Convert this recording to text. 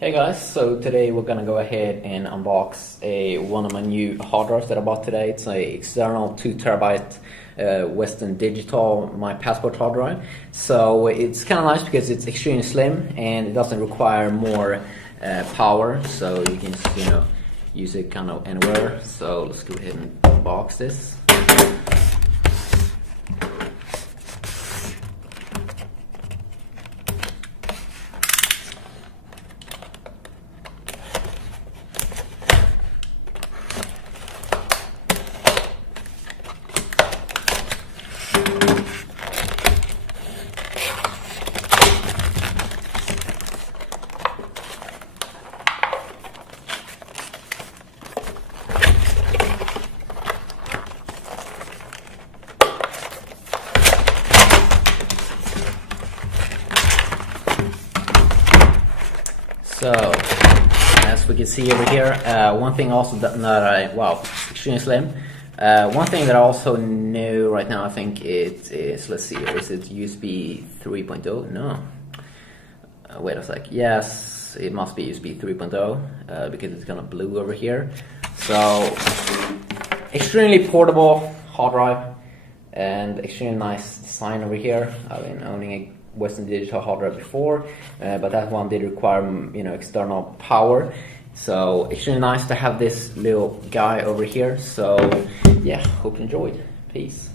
Hey guys, so today we're gonna go ahead and unbox one of my new hard drives that I bought today. It's an external 2 terabyte Western Digital My Passport hard drive. So it's kind of nice because it's extremely slim and it doesn't require more power, so you can just, use it kind of anywhere. So let's go ahead and unbox this. So, as we can see over here, one thing also extremely slim. One thing that I also know right now, I think it is, let's see, is it USB 3.0? No. Wait a sec. Yes, it must be USB 3.0 because it's kind of blue over here. So, extremely portable hard drive and extremely nice design over here. I've been owning a Western Digital hard drive before, but that one did require external power, so extremely nice to have this little guy over here. So yeah, hope you enjoyed. Peace.